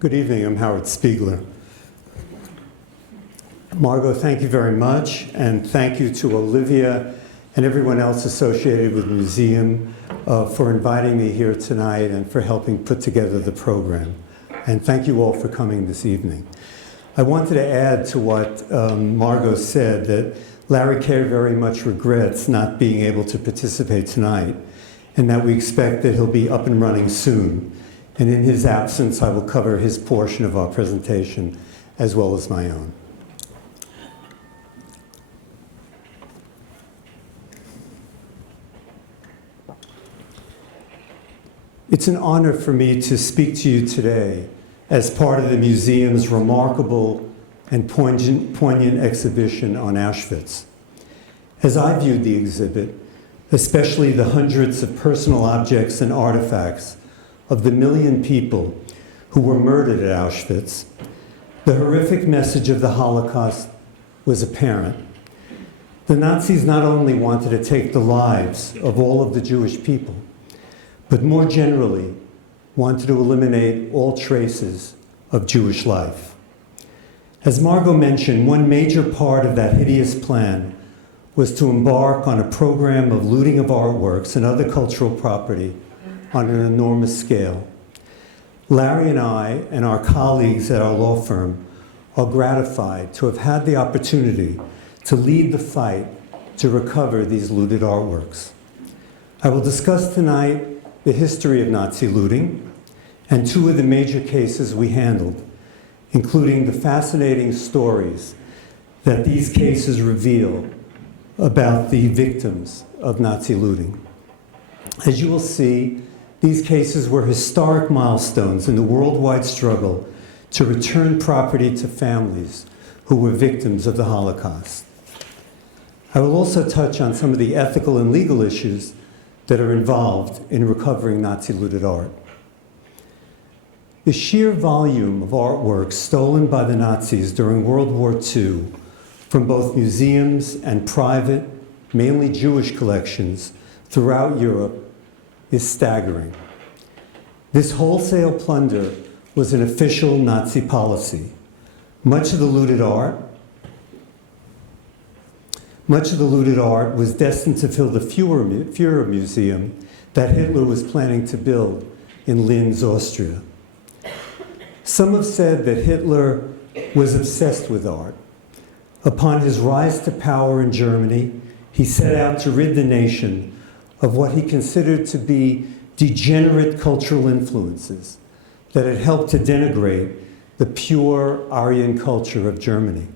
Good evening, I'm Howard Spiegler. Margot, thank you very much, and thank you to Olivia and everyone else associated with the museum for inviting me here tonight and for helping put together the program. And thank you all for coming this evening. I wanted to add to what Margot said, that Larry Kaye very much regrets not being able to participate tonight, and that we expect that he'll be up and running soon. And in his absence, I will cover his portion of our presentation as well as my own. It's an honor for me to speak to you today as part of the museum's remarkable and poignant exhibition on Auschwitz. As I viewed the exhibit, especially the hundreds of personal objects and artifacts of the million people who were murdered at Auschwitz, the horrific message of the Holocaust was apparent. The Nazis not only wanted to take the lives of all of the Jewish people, but more generally, wanted to eliminate all traces of Jewish life. As Margot mentioned, one major part of that hideous plan was to embark on a program of looting of artworks and other cultural property on an enormous scale. Larry and I and our colleagues at our law firm are gratified to have had the opportunity to lead the fight to recover these looted artworks. I will discuss tonight the history of Nazi looting and two of the major cases we handled, including the fascinating stories that these cases reveal about the victims of Nazi looting. As you will see, these cases were historic milestones in the worldwide struggle to return property to families who were victims of the Holocaust. I will also touch on some of the ethical and legal issues that are involved in recovering Nazi looted art. The sheer volume of artworks stolen by the Nazis during World War II from both museums and private, mainly Jewish collections throughout Europe is staggering. This wholesale plunder was an official Nazi policy. Much of the looted art was destined to fill the Führer Museum that Hitler was planning to build in Linz, Austria. Some have said that Hitler was obsessed with art. Upon his rise to power in Germany, he set out to rid the nation of what he considered to be degenerate cultural influences that had helped to denigrate the pure Aryan culture of Germany.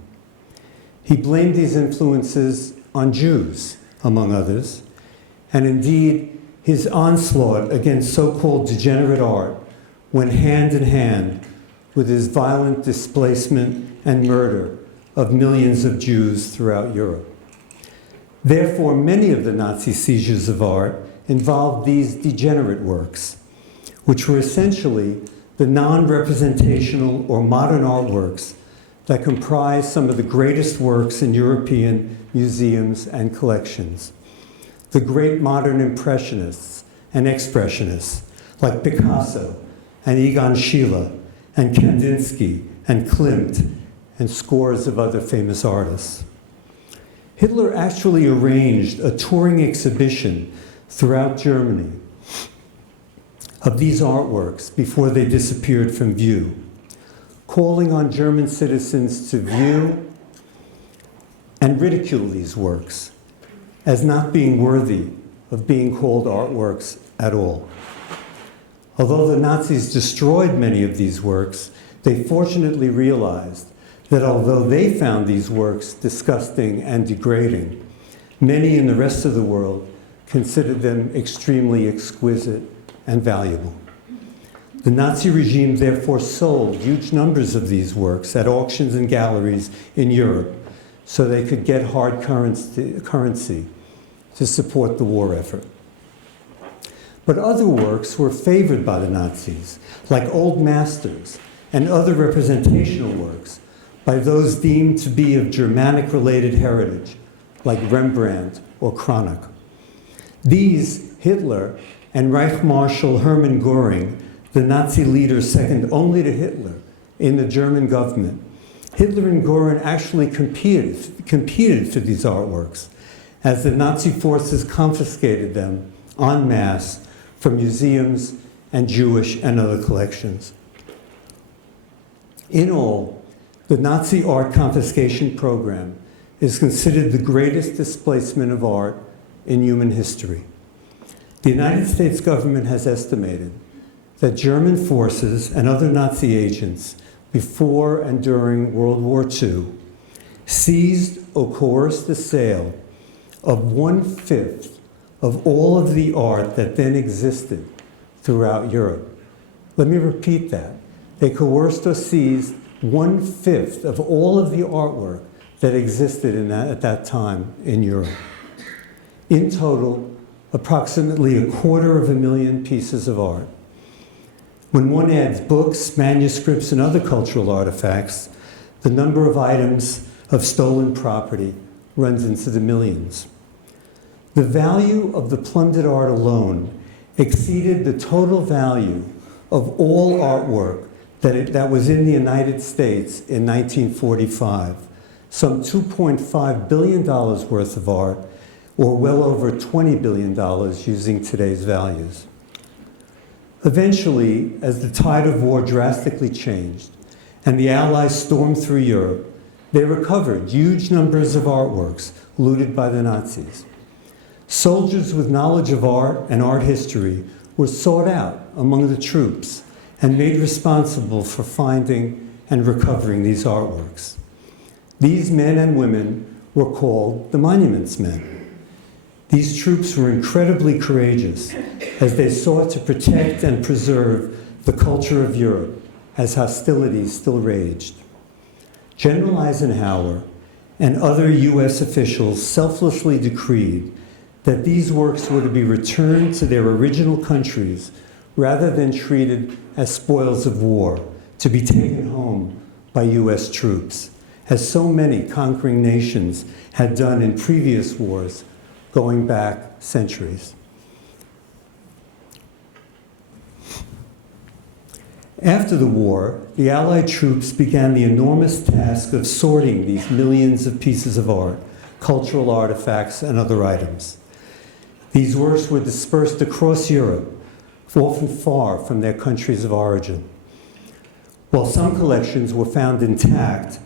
He blamed these influences on Jews, among others, and indeed, his onslaught against so-called degenerate art went hand in hand with his violent displacement and murder of millions of Jews throughout Europe. Therefore, many of the Nazi seizures of art involved these degenerate works, which were essentially the non-representational or modern artworks that comprise some of the greatest works in European museums and collections. The great modern impressionists and expressionists like Picasso and Egon Schiele and Kandinsky and Klimt and scores of other famous artists. Hitler actually arranged a touring exhibition throughout Germany of these artworks before they disappeared from view, calling on German citizens to view and ridicule these works as not being worthy of being called artworks at all. Although the Nazis destroyed many of these works, they fortunately realized that although they found these works disgusting and degrading, many in the rest of the world considered them extremely exquisite and valuable. The Nazi regime therefore sold huge numbers of these works at auctions and galleries in Europe so they could get hard currency to support the war effort. But other works were favored by the Nazis, like old masters and other representational works by those deemed to be of Germanic-related heritage, like Rembrandt or Kronach. These, Hitler and Reich Marshal Hermann Göring the Nazi leader second only to Hitler in the German government, Hitler and Göring actually competed for these artworks, as the Nazi forces confiscated them en masse from museums and Jewish and other collections. In all, the Nazi art confiscation program is considered the greatest displacement of art in human history. The United States government has estimated that German forces and other Nazi agents before and during World War II seized or coerced the sale of 1/5 of all of the art that then existed throughout Europe. Let me repeat that. They coerced or seized 1/5 of all of the artwork that existed at that time in Europe. In total, approximately 250,000 pieces of art. When one adds books, manuscripts, and other cultural artifacts, the number of items of stolen property runs into the millions. The value of the plundered art alone exceeded the total value of all artwork that was in the United States in 1945, some $2.5 billion worth of art, or well over $20 billion using today's values. Eventually, as the tide of war drastically changed and the Allies stormed through Europe, they recovered huge numbers of artworks looted by the Nazis. Soldiers with knowledge of art and art history were sought out among the troops and made responsible for finding and recovering these artworks. These men and women were called the Monuments Men. These troops were incredibly courageous as they sought to protect and preserve the culture of Europe as hostilities still raged. General Eisenhower and other US officials selflessly decreed that these works were to be returned to their original countries rather than treated as spoils of war to be taken home by US troops, as so many conquering nations had done in previous wars going back centuries. After the war, the Allied troops began the enormous task of sorting these millions of pieces of art, cultural artifacts, and other items. These works were dispersed across Europe, often far from their countries of origin. While some collections were found intact,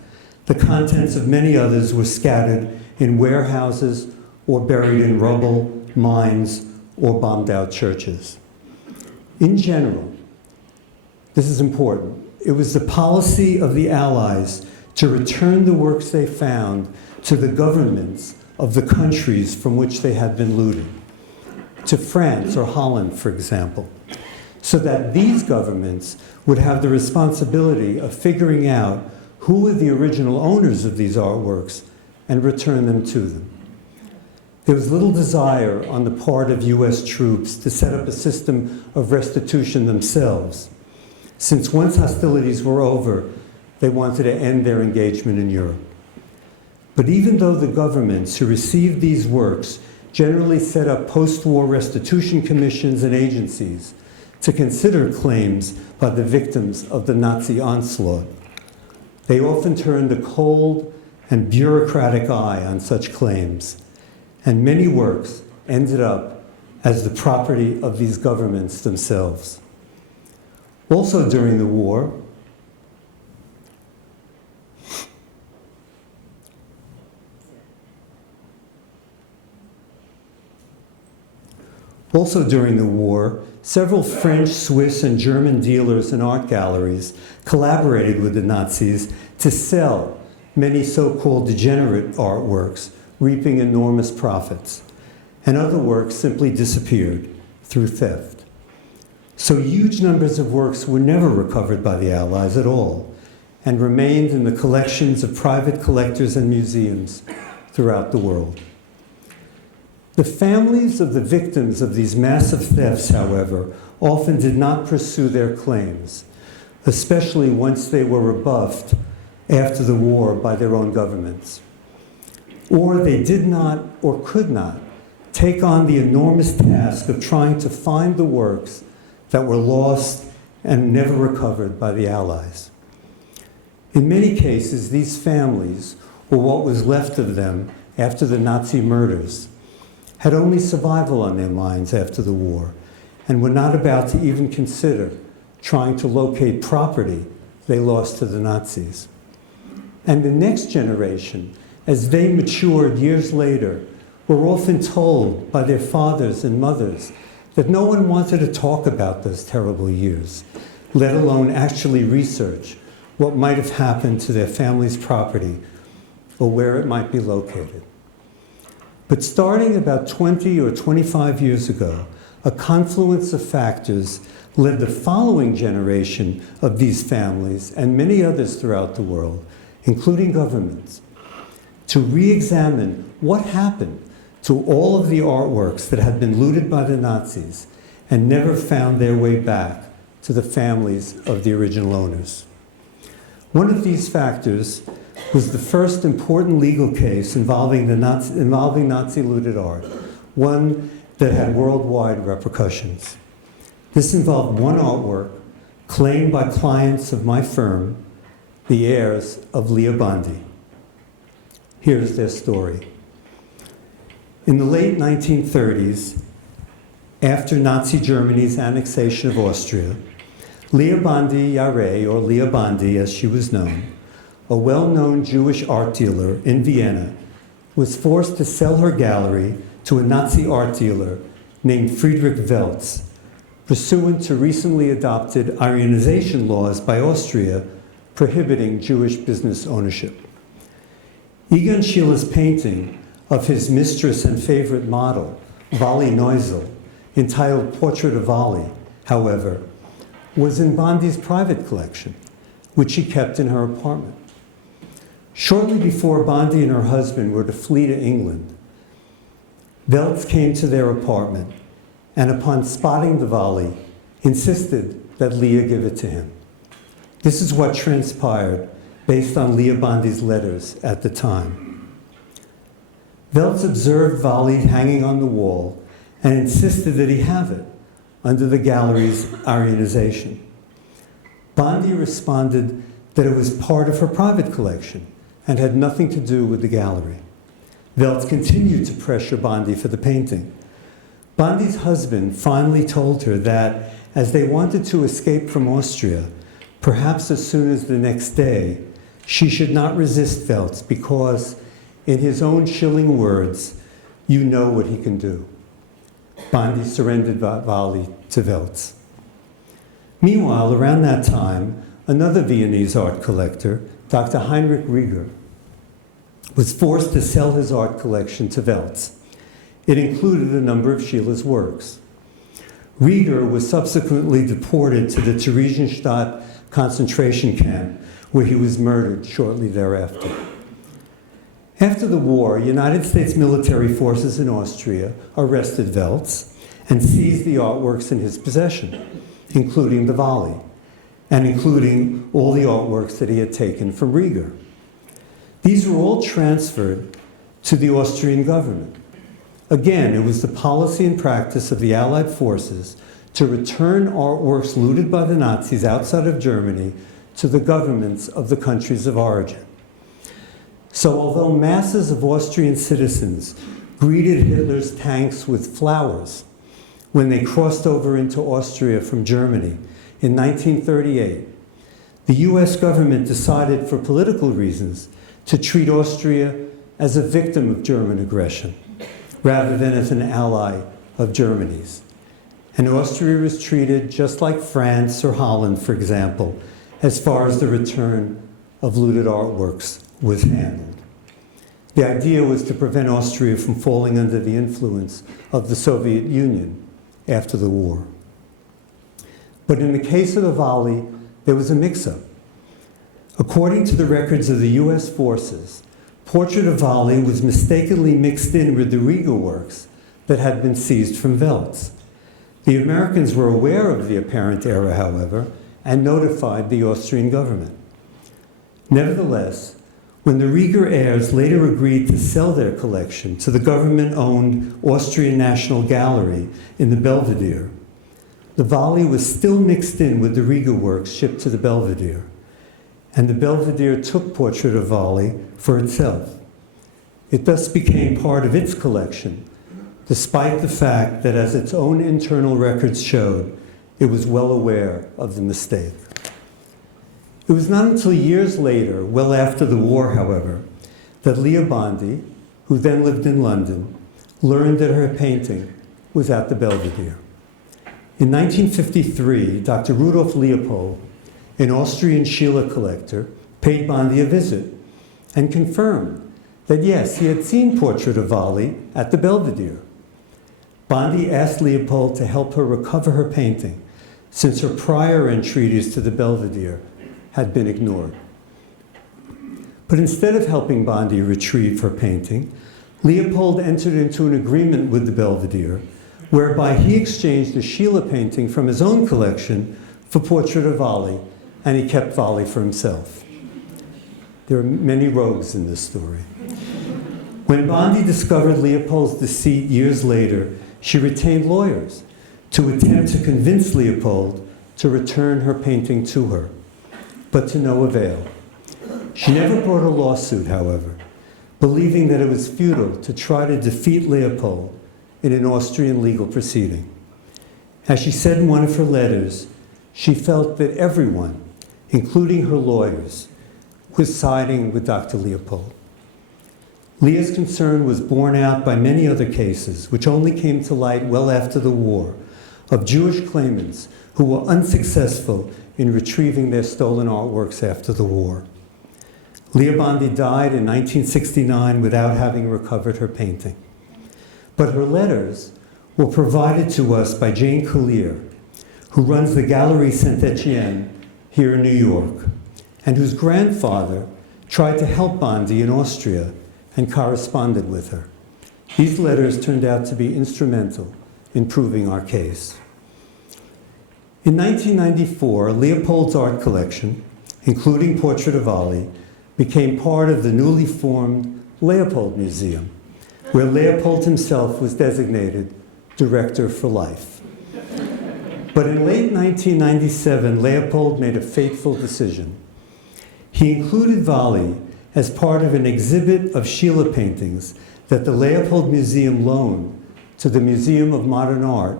the contents of many others were scattered in warehouses or buried in rubble, mines, or bombed out churches. In general, this is important, it was the policy of the Allies to return the works they found to the governments of the countries from which they had been looted, to France or Holland, for example, so that these governments would have the responsibility of figuring out who were the original owners of these artworks and return them to them. There was little desire on the part of US troops to set up a system of restitution themselves, since once hostilities were over, they wanted to end their engagement in Europe. But even though the governments who received these works generally set up post-war restitution commissions and agencies to consider claims by the victims of the Nazi onslaught, they often turned a cold and bureaucratic eye on such claims, and many works ended up as the property of these governments themselves. Also during the war, several French, Swiss, and German dealers and art galleries collaborated with the Nazis to sell many so-called degenerate artworks, reaping enormous profits, and other works simply disappeared through theft. So huge numbers of works were never recovered by the Allies at all, and remained in the collections of private collectors and museums throughout the world. The families of the victims of these massive thefts, however, often did not pursue their claims, especially once they were rebuffed after the war by their own governments. Or they did not or could not take on the enormous task of trying to find the works that were lost and never recovered by the Allies. In many cases, these families, or what was left of them after the Nazi murders, had only survival on their minds after the war, and were not about to even consider trying to locate property they lost to the Nazis. And the next generation, as they matured years later, were often told by their fathers and mothers that no one wanted to talk about those terrible years, let alone actually research what might have happened to their family's property or where it might be located. But starting about 20 or 25 years ago, a confluence of factors led the following generation of these families and many others throughout the world, including governments, to re-examine what happened to all of the artworks that had been looted by the Nazis and never found their way back to the families of the original owners. One of these factors was the first important legal case involving Nazi looted art, one that had worldwide repercussions. This involved one artwork claimed by clients of my firm, the heirs of Lea Bondi. Here's their story. In the late 1930s, after Nazi Germany's annexation of Austria, Lea Bondi Yare, or Lea Bondi as she was known, a well-known Jewish art dealer in Vienna, was forced to sell her gallery to a Nazi art dealer named Friedrich Welz, pursuant to recently adopted Aryanization laws by Austria prohibiting Jewish business ownership. Egon Schiele's painting of his mistress and favorite model, Vali Neusel, entitled Portrait of Vali, however, was in Bondi's private collection, which she kept in her apartment. Shortly before Bondi and her husband were to flee to England, Welz came to their apartment and upon spotting the Vali, insisted that Lea give it to him. This is what transpired based on Lea Bondi's letters at the time. Welz observed Vali hanging on the wall and insisted that he have it under the gallery's Aryanization. Bondi responded that it was part of her private collection and had nothing to do with the gallery. Welz continued to pressure Bondi for the painting. Bondi's husband finally told her that, as they wanted to escape from Austria, perhaps as soon as the next day, she should not resist Welz because, in his own chilling words, "You know what he can do." Bondi surrendered Vali to Welz. Meanwhile, around that time, another Viennese art collector, Dr. Heinrich Rieger, was forced to sell his art collection to Welz. It included a number of Schiele's works. Rieger was subsequently deported to the Theresienstadt concentration camp, where he was murdered shortly thereafter. After the war, United States military forces in Austria arrested Welz and seized the artworks in his possession, including the Vali, and including all the artworks that he had taken from Rieger. These were all transferred to the Austrian government. Again, it was the policy and practice of the Allied forces to return artworks looted by the Nazis outside of Germany to the governments of the countries of origin. So although masses of Austrian citizens greeted Hitler's tanks with flowers when they crossed over into Austria from Germany in 1938, the US government decided for political reasons to treat Austria as a victim of German aggression, rather than as an ally of Germany's. And Austria was treated just like France or Holland, for example, as far as the return of looted artworks was handled. The idea was to prevent Austria from falling under the influence of the Soviet Union after the war. But in the case of the Vali, there was a mix-up. According to the records of the US forces, Portrait of Vali was mistakenly mixed in with the Rieger works that had been seized from Welz. The Americans were aware of the apparent error, however, and notified the Austrian government. Nevertheless, when the Rieger heirs later agreed to sell their collection to the government-owned Austrian National Gallery in the Belvedere, the volley was still mixed in with the Riga works shipped to the Belvedere, and the Belvedere took Portrait of Volley for itself. It thus became part of its collection, despite the fact that, as its own internal records showed, it was well aware of the mistake. It was not until years later, well after the war, however, that Lea Bondi, who then lived in London, learned that her painting was at the Belvedere. In 1953, Dr. Rudolf Leopold, an Austrian Schiele collector, paid Bondi a visit and confirmed that yes, he had seen Portrait of Volley at the Belvedere. Bondi asked Leopold to help her recover her painting, since her prior entreaties to the Belvedere had been ignored. But instead of helping Bondi retrieve her painting, Leopold entered into an agreement with the Belvedere, whereby he exchanged a Schiele painting from his own collection for Portrait of Volley, and he kept Volley for himself. There are many rogues in this story. When Bondi discovered Leopold's deceit years later, she retained lawyers to attempt to convince Leopold to return her painting to her, but to no avail. She never brought a lawsuit, however, believing that it was futile to try to defeat Leopold in an Austrian legal proceeding. As she said in one of her letters, she felt that everyone, including her lawyers, was siding with Dr. Leopold. Lea's concern was borne out by many other cases, which only came to light well after the war, of Jewish claimants who were unsuccessful in retrieving their stolen artworks after the war. Lea Bondi died in 1969 without having recovered her painting. But her letters were provided to us by Jane Collier, who runs the Galerie Saint-Etienne here in New York, and whose grandfather tried to help Bondi in Austria and corresponded with her. These letters turned out to be instrumental in proving our case. In 1994, Leopold's art collection, including Portrait of Volley, became part of the newly formed Leopold Museum, where Leopold himself was designated director for life. But in late 1997, Leopold made a fateful decision. He included Volley as part of an exhibit of Schiele paintings that the Leopold Museum loaned to the Museum of Modern Art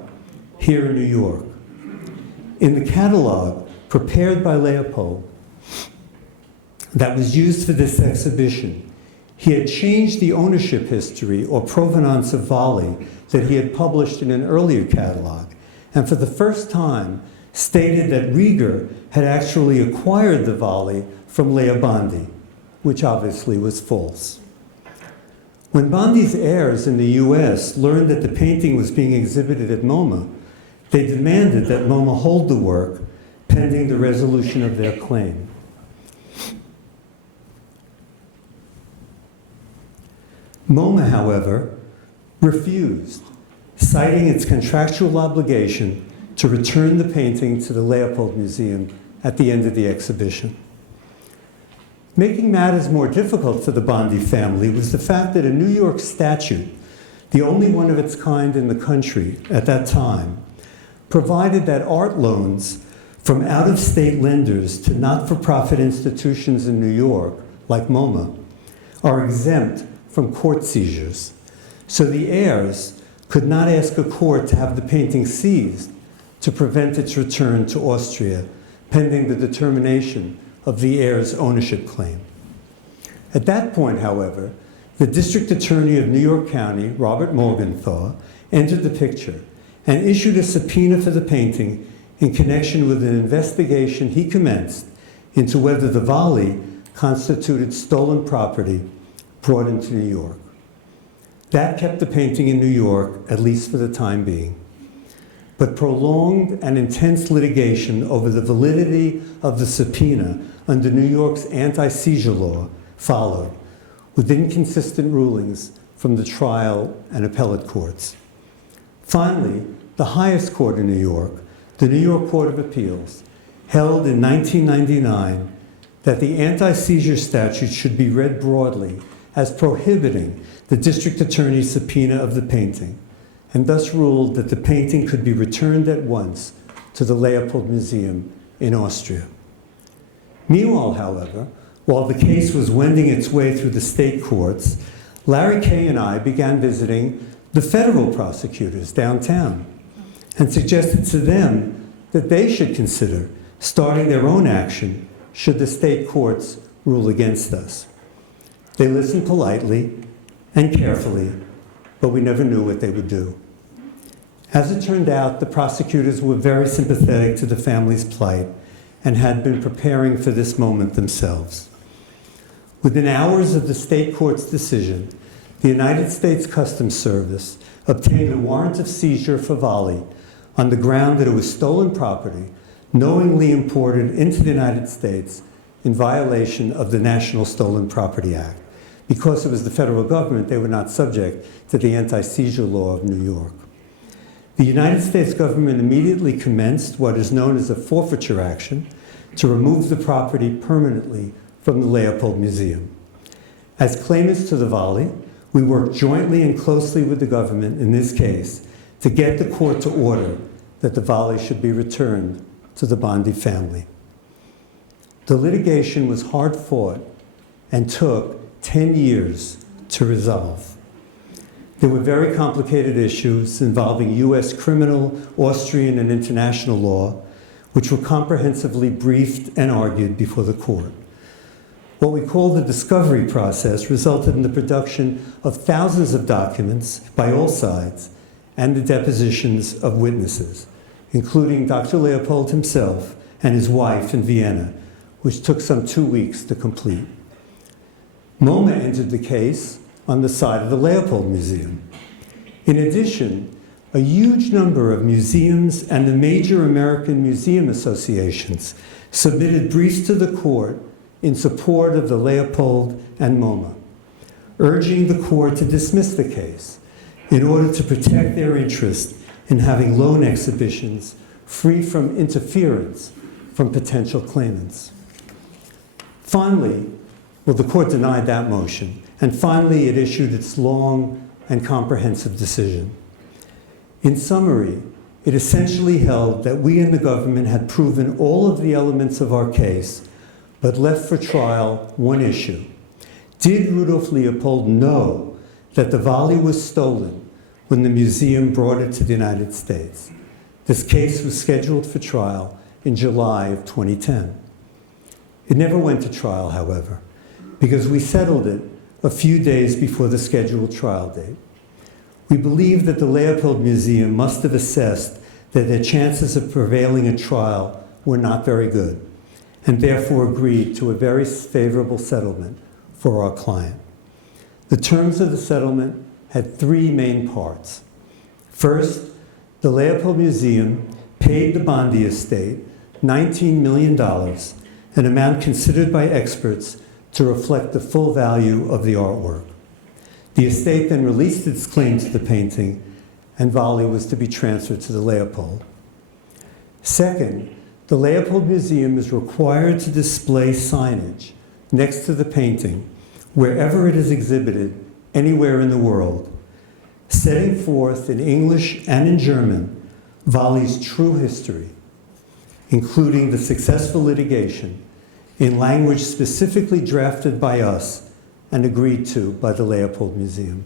here in New York. In the catalog prepared by Leopold that was used for this exhibition, he had changed the ownership history or provenance of Volley that he had published in an earlier catalog, and for the first time stated that Rieger had actually acquired the Volley from Lea Bondi, which obviously was false. When Bondi's heirs in the US learned that the painting was being exhibited at MoMA, they demanded that MoMA hold the work pending the resolution of their claim. MoMA, however, refused, citing its contractual obligation to return the painting to the Leopold Museum at the end of the exhibition. Making matters more difficult for the Bondi family was the fact that a New York statute, the only one of its kind in the country at that time, provided that art loans from out-of-state lenders to not-for-profit institutions in New York, like MoMA, are exempt from court seizures. So the heirs could not ask a court to have the painting seized to prevent its return to Austria, pending the determination of the heir's ownership claim. At that point, however, the District Attorney of New York County, Robert Morgenthau, entered the picture and issued a subpoena for the painting in connection with an investigation he commenced into whether the Volley constituted stolen property brought into New York. That kept the painting in New York, at least for the time being. But prolonged and intense litigation over the validity of the subpoena under New York's anti-seizure law followed, with inconsistent rulings from the trial and appellate courts. Finally, the highest court in New York, the New York Court of Appeals, held in 1999 that the anti-seizure statute should be read broadly as prohibiting the district attorney's subpoena of the painting, and thus ruled that the painting could be returned at once to the Leopold Museum in Austria. Meanwhile, however, while the case was wending its way through the state courts, Larry Kaye and I began visiting the federal prosecutors downtown and suggested to them that they should consider starting their own action should the state courts rule against us. They listened politely and carefully, but we never knew what they would do. As it turned out, the prosecutors were very sympathetic to the family's plight and had been preparing for this moment themselves. Within hours of the state court's decision, the United States Customs Service obtained a warrant of seizure for Volley on the ground that it was stolen property knowingly imported into the United States in violation of the National Stolen Property Act. Because it was the federal government, they were not subject to the anti-seizure law of New York. The United States government immediately commenced what is known as a forfeiture action to remove the property permanently from the Leopold Museum. As claimants to the Volley, we worked jointly and closely with the government in this case to get the court to order that the Volley should be returned to the Bondi family. The litigation was hard fought and took 10 years to resolve. There were very complicated issues involving US criminal, Austrian, and international law, which were comprehensively briefed and argued before the court. What we call the discovery process resulted in the production of thousands of documents by all sides and the depositions of witnesses, including Dr. Leopold himself and his wife in Vienna, which took some 2 weeks to complete. MoMA entered the case on the side of the Leopold Museum. In addition, a huge number of museums and the major American museum associations submitted briefs to the court in support of the Leopold and MoMA, urging the court to dismiss the case in order to protect their interest in having loan exhibitions free from interference from potential claimants. Finally, the court denied that motion, and finally it issued its long and comprehensive decision. In summary, it essentially held that we in the government had proven all of the elements of our case, but left for trial one issue. Did Rudolf Leopold know that the Volley was stolen when the museum brought it to the United States? This case was scheduled for trial in July of 2010. It never went to trial, however, because we settled it a few days before the scheduled trial date. We believe that the Leopold Museum must have assessed that their chances of prevailing at trial were not very good, and therefore agreed to a very favorable settlement for our client. The terms of the settlement had three main parts. First, the Leopold Museum paid the Bondi estate $19 million, an amount considered by experts to reflect the full value of the artwork. The estate then released its claim to the painting, and Volley was to be transferred to the Leopold. Second, the Leopold Museum is required to display signage next to the painting wherever it is exhibited anywhere in the world, setting forth in English and in German Volley's true history, including the successful litigation in language specifically drafted by us and agreed to by the Leopold Museum.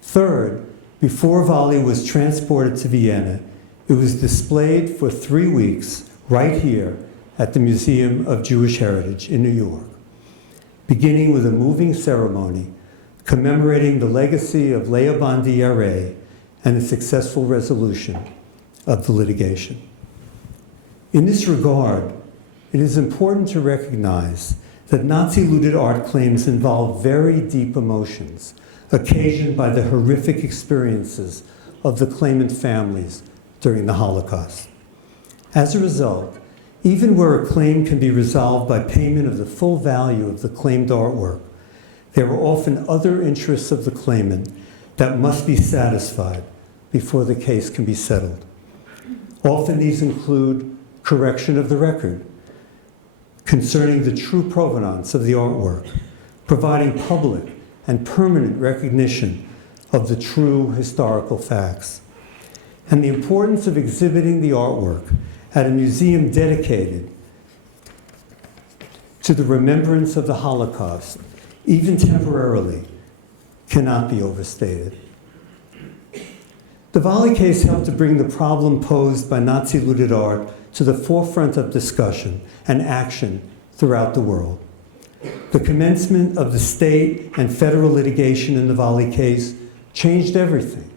Third, before Volley was transported to Vienna, it was displayed for 3 weeks right here at the Museum of Jewish Heritage in New York, beginning with a moving ceremony commemorating the legacy of Lea Bondi and the successful resolution of the litigation. In this regard, it is important to recognize that Nazi-looted art claims involve very deep emotions occasioned by the horrific experiences of the claimant families during the Holocaust. As a result, even where a claim can be resolved by payment of the full value of the claimed artwork, there are often other interests of the claimant that must be satisfied before the case can be settled. Often these include correction of the record, concerning the true provenance of the artwork, providing public and permanent recognition of the true historical facts, and the importance of exhibiting the artwork at a museum dedicated to the remembrance of the Holocaust, even temporarily, cannot be overstated. The Volley case helped to bring the problem posed by Nazi-looted art to the forefront of discussion and action throughout the world. The commencement of the state and federal litigation in the Volley case changed everything,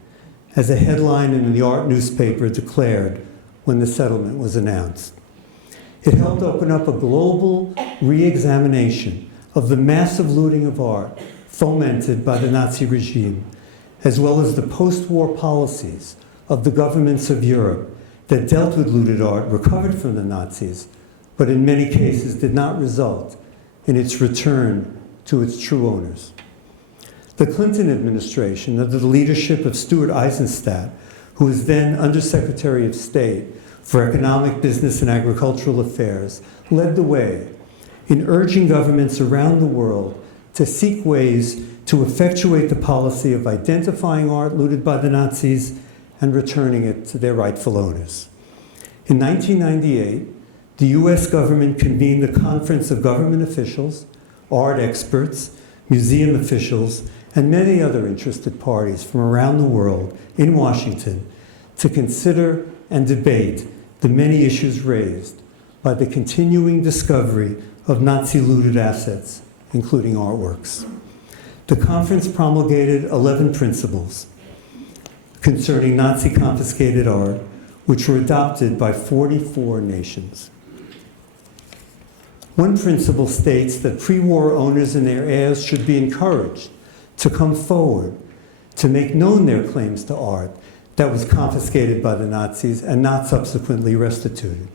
as a headline in the art newspaper declared when the settlement was announced. It helped open up a global re-examination of the massive looting of art fomented by the Nazi regime, as well as the post-war policies of the governments of Europe that dealt with looted art recovered from the Nazis, but in many cases did not result in its return to its true owners. The Clinton administration, under the leadership of Stuart Eisenstadt, who was then Undersecretary of State for Economic, Business, and Agricultural Affairs, led the way in urging governments around the world to seek ways to effectuate the policy of identifying art looted by the Nazis and returning it to their rightful owners. In 1998, the US government convened a conference of government officials, art experts, museum officials, and many other interested parties from around the world in Washington to consider and debate the many issues raised by the continuing discovery of Nazi-looted assets, including artworks. The conference promulgated 11 principles concerning Nazi-confiscated art, which were adopted by 44 nations. One principle states that pre-war owners and their heirs should be encouraged to come forward to make known their claims to art that was confiscated by the Nazis and not subsequently restituted.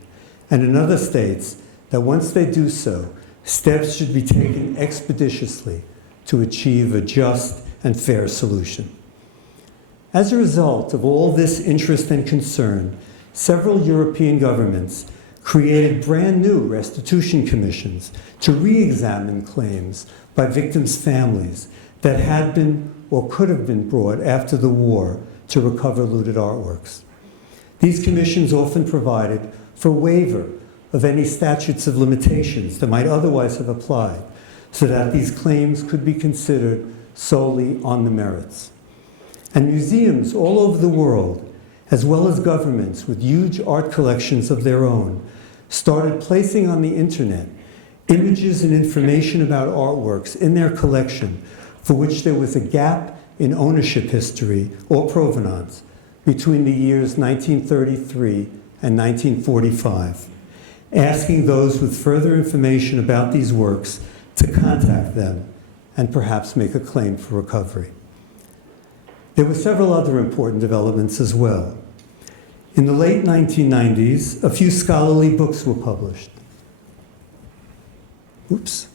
And another states that once they do so, steps should be taken expeditiously to achieve a just and fair solution. As a result of all this interest and concern, several European governments created brand new restitution commissions to re-examine claims by victims' families that had been or could have been brought after the war to recover looted artworks. These commissions often provided for waiver of any statutes of limitations that might otherwise have applied, so that these claims could be considered solely on the merits. And museums all over the world, as well as governments with huge art collections of their own, started placing on the internet images and information about artworks in their collection for which there was a gap in ownership history or provenance between the years 1933 and 1945, asking those with further information about these works to contact them and perhaps make a claim for recovery. There were several other important developments as well. In the late 1990s, a few scholarly books were published. Oops.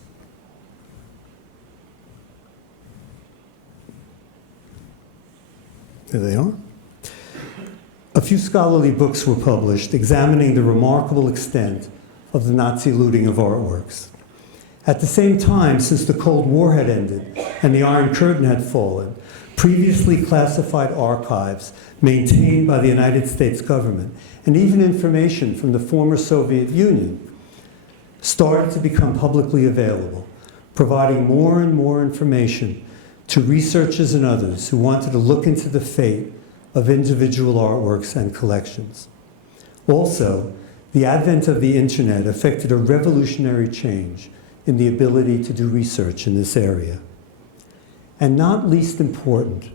There they are. A few scholarly books were published examining the remarkable extent of the Nazi looting of artworks. At the same time, since the Cold War had ended and the Iron Curtain had fallen, previously classified archives maintained by the United States government, and even information from the former Soviet Union, started to become publicly available, providing more and more information to researchers and others who wanted to look into the fate of individual artworks and collections. Also, the advent of the internet effected a revolutionary change in the ability to do research in this area. And not least important,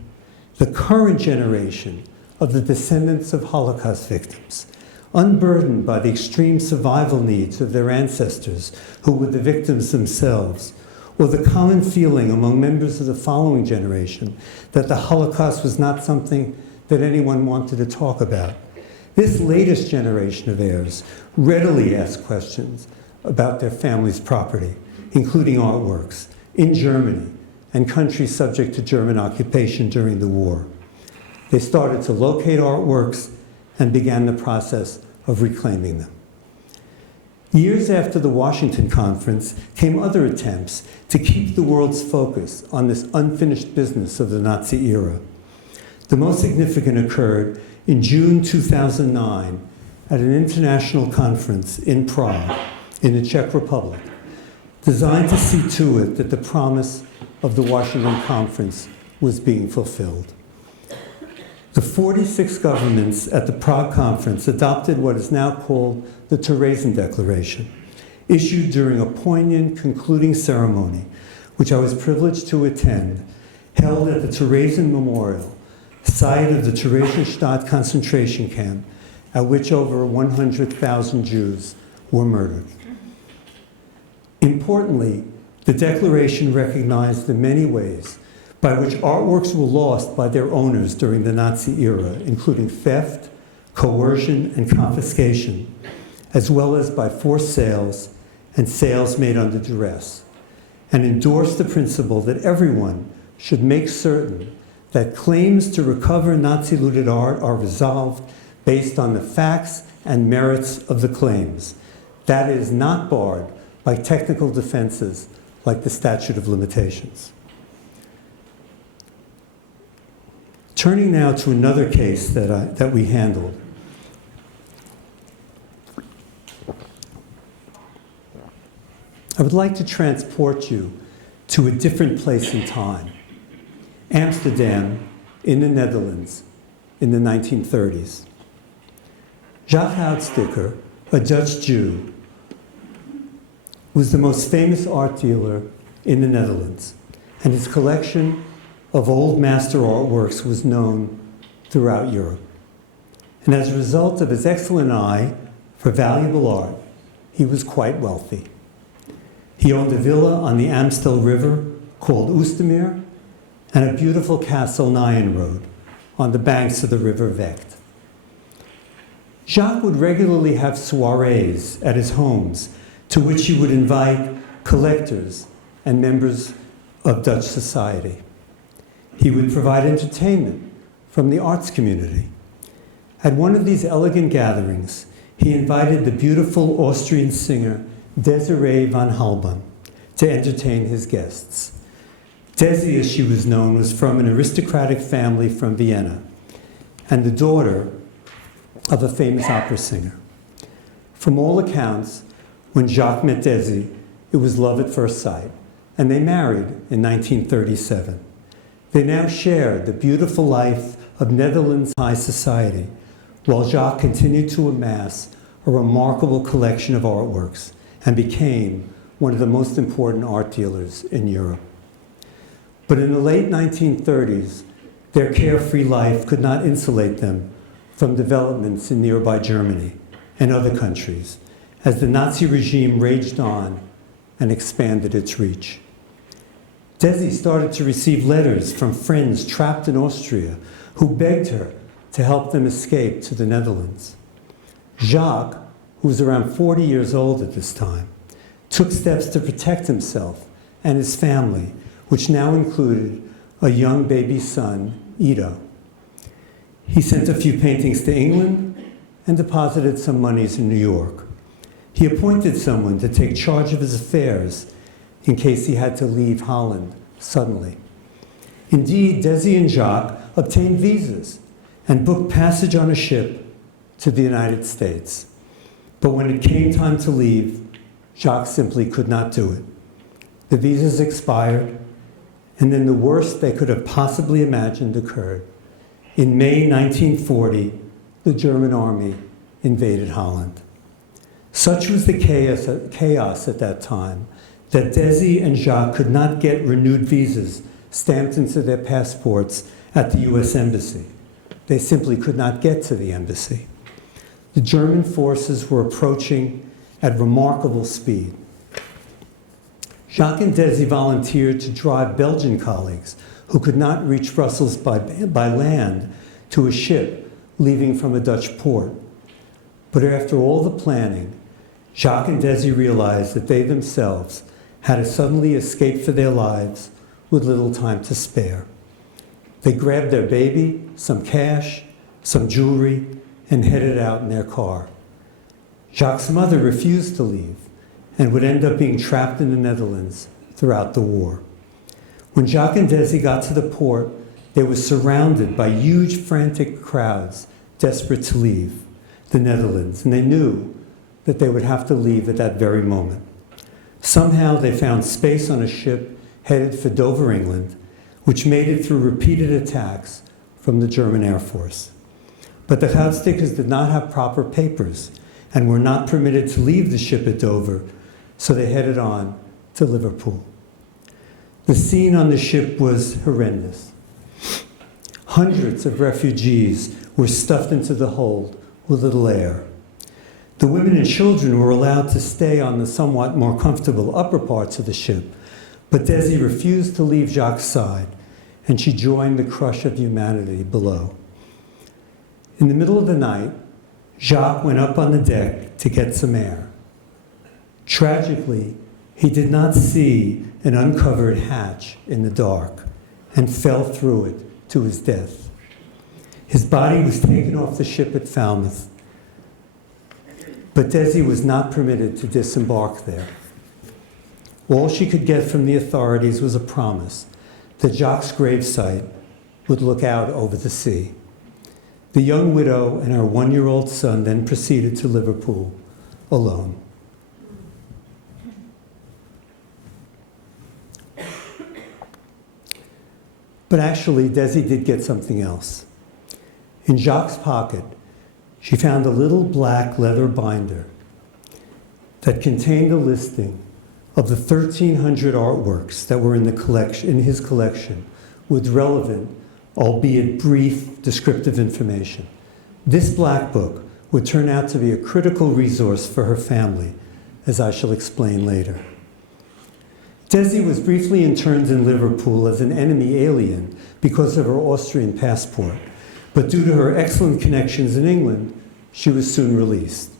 the current generation of the descendants of Holocaust victims, unburdened by the extreme survival needs of their ancestors who were the victims themselves, or the common feeling among members of the following generation that the Holocaust was not something that anyone wanted to talk about. This latest generation of heirs readily ask questions about their family's property, including artworks, in Germany and countries subject to German occupation during the war. They started to locate artworks and began the process of reclaiming them. Years after the Washington Conference came other attempts to keep the world's focus on this unfinished business of the Nazi era. The most significant occurred in June 2009 at an international conference in Prague, in the Czech Republic, designed to see to it that the promise of the Washington Conference was being fulfilled. The 46 governments at the Prague Conference adopted what is now called the Terezin Declaration, issued during a poignant concluding ceremony, which I was privileged to attend, held at the Terezin Memorial, site of the Theresienstadt concentration camp, at which over 100,000 Jews were murdered. Importantly, the declaration recognized the many ways by which artworks were lost by their owners during the Nazi era, including theft, coercion, and confiscation, as well as by forced sales and sales made under duress, and endorsed the principle that everyone should make certain that claims to recover Nazi-looted art are resolved based on the facts and merits of the claims. That is not barred by technical defenses like the statute of limitations. Turning now to another case that we handled. I would like to transport you to a different place in time. Amsterdam in the Netherlands in the 1930s. Jacques Goudstikker, a Dutch Jew, was the most famous art dealer in the Netherlands, and his collection of old master artworks was known throughout Europe. And as a result of his excellent eye for valuable art, he was quite wealthy. He owned a villa on the Amstel River called Oestermeer and a beautiful castle, Nijenrode, on the banks of the River Vecht. Jacques would regularly have soirees at his homes to which he would invite collectors and members of Dutch society. He would provide entertainment from the arts community. At one of these elegant gatherings, he invited the beautiful Austrian singer Desiree van Halban to entertain his guests. Desi, as she was known, was from an aristocratic family from Vienna and the daughter of a famous opera singer. From all accounts, when Jacques met Desi, it was love at first sight, and they married in 1937. They now shared the beautiful life of Netherlands high society, while Jacques continued to amass a remarkable collection of artworks and became one of the most important art dealers in Europe. But in the late 1930s, their carefree life could not insulate them from developments in nearby Germany and other countries, as the Nazi regime raged on and expanded its reach. Desi started to receive letters from friends trapped in Austria who begged her to help them escape to the Netherlands. Jacques, who was around 40 years old at this time, took steps to protect himself and his family, which now included a young baby son, Ido. He sent a few paintings to England and deposited some monies in New York. He appointed someone to take charge of his affairs in case he had to leave Holland suddenly. Indeed, Desi and Jacques obtained visas and booked passage on a ship to the United States. But when it came time to leave, Jacques simply could not do it. The visas expired, and then the worst they could have possibly imagined occurred. In May 1940, the German army invaded Holland. Such was the chaos at that time that Desi and Jacques could not get renewed visas stamped into their passports at the US Embassy. They simply could not get to the embassy. The German forces were approaching at remarkable speed. Jacques and Desi volunteered to drive Belgian colleagues who could not reach Brussels by land to a ship leaving from a Dutch port. But after all the planning, Jacques and Desi realized that they themselves had to suddenly escape for their lives with little time to spare. They grabbed their baby, some cash, some jewelry, and headed out in their car. Jacques' mother refused to leave and would end up being trapped in the Netherlands throughout the war. When Jacques and Desi got to the port, they were surrounded by huge, frantic crowds desperate to leave the Netherlands, and they knew that they would have to leave at that very moment. Somehow they found space on a ship headed for Dover, England, which made it through repeated attacks from the German Air Force. But the Goudstikkers did not have proper papers and were not permitted to leave the ship at Dover, so they headed on to Liverpool. The scene on the ship was horrendous. Hundreds of refugees were stuffed into the hold with little air. The women and children were allowed to stay on the somewhat more comfortable upper parts of the ship, but Desi refused to leave Jacques' side, and she joined the crush of humanity below. In the middle of the night, Jacques went up on the deck to get some air. Tragically, he did not see an uncovered hatch in the dark and fell through it to his death. His body was taken off the ship at Falmouth, but Desi was not permitted to disembark there. All she could get from the authorities was a promise that Jacques' gravesite would look out over the sea. The young widow and her one-year-old son then proceeded to Liverpool alone. But actually, Desi did get something else. In Jacques' pocket, she found a little black leather binder that contained a listing of the 1,300 artworks that were in his collection, with relevant, albeit brief, descriptive information. This black book would turn out to be a critical resource for her family, as I shall explain later. Desi was briefly interned in Liverpool as an enemy alien because of her Austrian passport, but due to her excellent connections in England, she was soon released.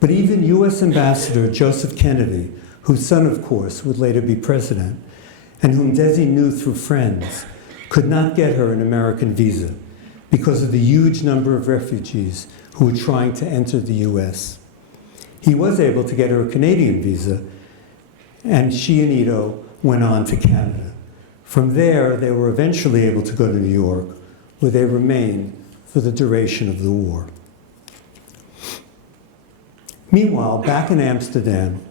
But even US Ambassador Joseph Kennedy, whose son, of course, would later be president, and whom Desi knew through friends, could not get her an American visa because of the huge number of refugees who were trying to enter the US. He was able to get her a Canadian visa, and she and Ito went on to Canada. From there, they were eventually able to go to New York, where they remained for the duration of the war. Meanwhile, back in Amsterdam,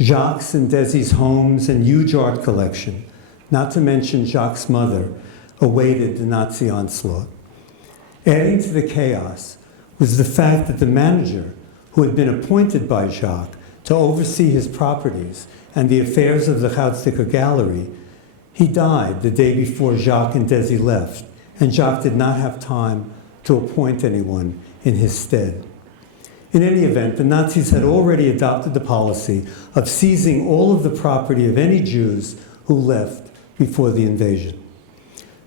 Jacques and Desi's homes and huge art collection, not to mention Jacques' mother, awaited the Nazi onslaught. Adding to the chaos was the fact that the manager, who had been appointed by Jacques to oversee his properties and the affairs of the Goudstikker Gallery, he died the day before Jacques and Desi left, and Jacques did not have time to appoint anyone in his stead. In any event, the Nazis had already adopted the policy of seizing all of the property of any Jews who left before the invasion.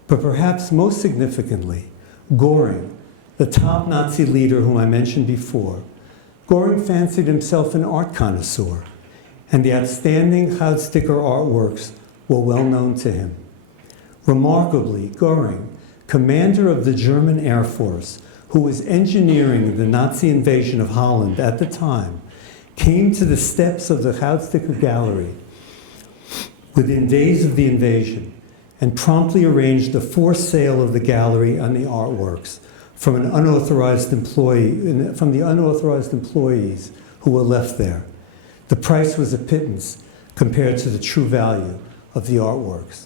But perhaps most significantly, Göring, the top Nazi leader whom I mentioned before, Göring fancied himself an art connoisseur, and the outstanding Goudstikker artworks were well known to him. Remarkably, Göring, commander of the German Air Force, who was engineering the Nazi invasion of Holland at the time, came to the steps of the Goudstikker Gallery within days of the invasion and promptly arranged the forced sale of the gallery and the artworks from the unauthorized employees who were left there. The price was a pittance compared to the true value of the artworks.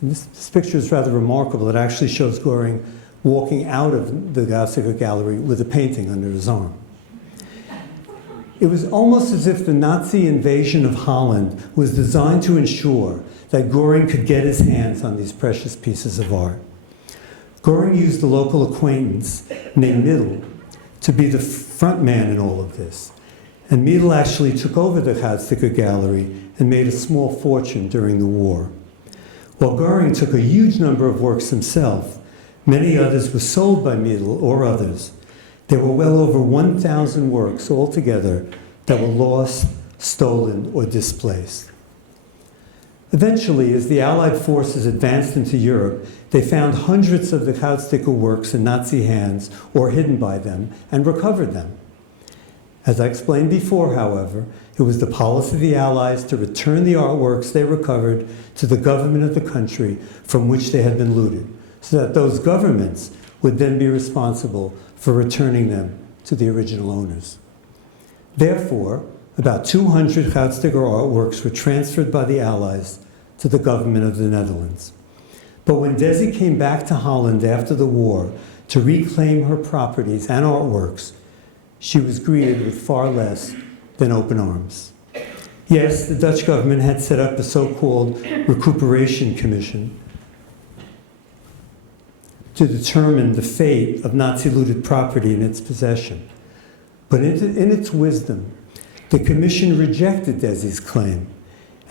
And this picture is rather remarkable. It actually shows Göring walking out of the Goudstikker Gallery with a painting under his arm. It was almost as if the Nazi invasion of Holland was designed to ensure that Göring could get his hands on these precious pieces of art. Göring used a local acquaintance named Middle to be the front man in all of this. And Middle actually took over the Goudstikker Gallery and made a small fortune during the war. While Göring took a huge number of works himself, many others were sold by Middle or others. There were well over 1,000 works altogether that were lost, stolen, or displaced. Eventually, as the Allied forces advanced into Europe, they found hundreds of the Goudstikker works in Nazi hands or hidden by them and recovered them. As I explained before, however, it was the policy of the Allies to return the artworks they recovered to the government of the country from which they had been looted, so that those governments would then be responsible for returning them to the original owners. Therefore, about 200 Goudstikker artworks were transferred by the Allies to the government of the Netherlands. But when Desi came back to Holland after the war to reclaim her properties and artworks, she was greeted with far less than open arms. Yes, the Dutch government had set up a so-called recuperation commission to determine the fate of Nazi-looted property in its possession. But in its wisdom, the commission rejected Desi's claim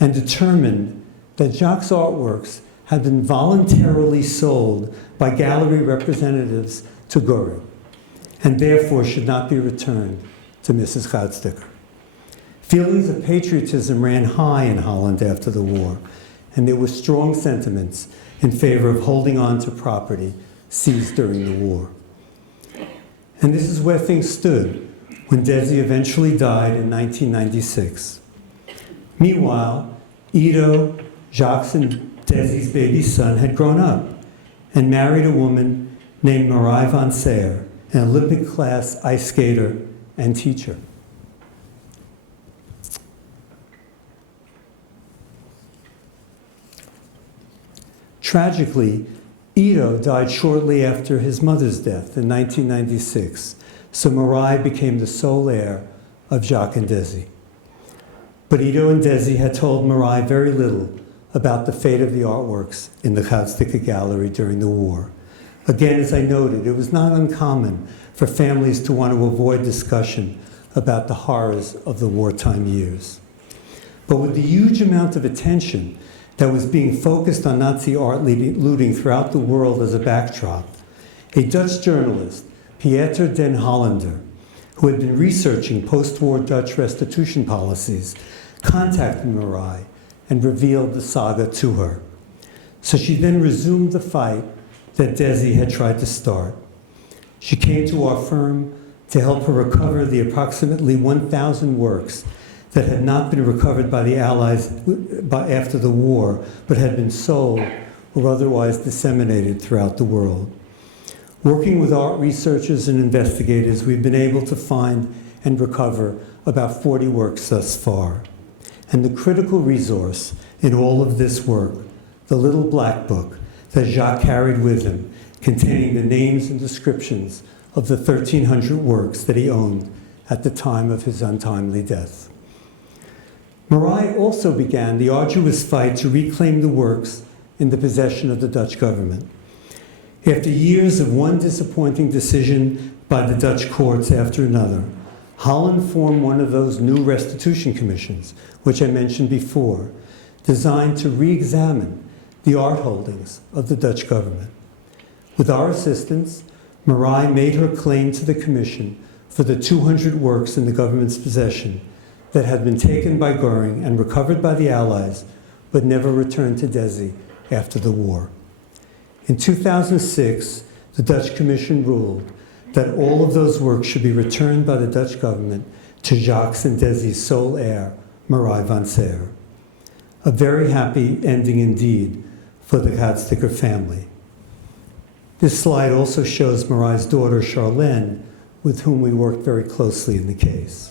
and determined that Jacques' artworks had been voluntarily sold by gallery representatives to Göring, and therefore should not be returned to Mrs. Goudstikker. Feelings of patriotism ran high in Holland after the war, and there were strong sentiments in favor of holding on to property seized during the war. And this is where things stood when Desi eventually died in 1996. Meanwhile, Ido, Jacques' and Desi's baby son had grown up and married a woman named Marie van Saer, an Olympic-class ice skater and teacher. Tragically, Ido died shortly after his mother's death in 1996, so Marie became the sole heir of Jacques and Desi. But Ido and Desi had told Marie very little about the fate of the artworks in the Goudstikker gallery during the war. Again, as I noted, it was not uncommon for families to want to avoid discussion about the horrors of the wartime years. But with the huge amount of attention that was being focused on Nazi art looting throughout the world as a backdrop, a Dutch journalist, Pieter den Hollander, who had been researching post-war Dutch restitution policies, contacted Marie and revealed the saga to her. So she then resumed the fight that Desi had tried to start. She came to our firm to help her recover the approximately 1,000 works that had not been recovered by the Allies after the war, but had been sold or otherwise disseminated throughout the world. Working with art researchers and investigators, we've been able to find and recover about 40 works thus far. And the critical resource in all of this work, the little black book that Jacques carried with him, containing the names and descriptions of the 1,300 works that he owned at the time of his untimely death. Marie also began the arduous fight to reclaim the works in the possession of the Dutch government. After years of one disappointing decision by the Dutch courts after another, Holland formed one of those new restitution commissions, which I mentioned before, designed to re-examine the art holdings of the Dutch government. With our assistance, Marie made her claim to the commission for the 200 works in the government's possession that had been taken by Göring and recovered by the Allies, but never returned to Desi after the war. In 2006, the Dutch Commission ruled that all of those works should be returned by the Dutch government to Jacques and Desi's sole heir, Marie van Saer. A very happy ending indeed for the Goudstikker family. This slide also shows Marie's daughter, Charlene, with whom we worked very closely in the case.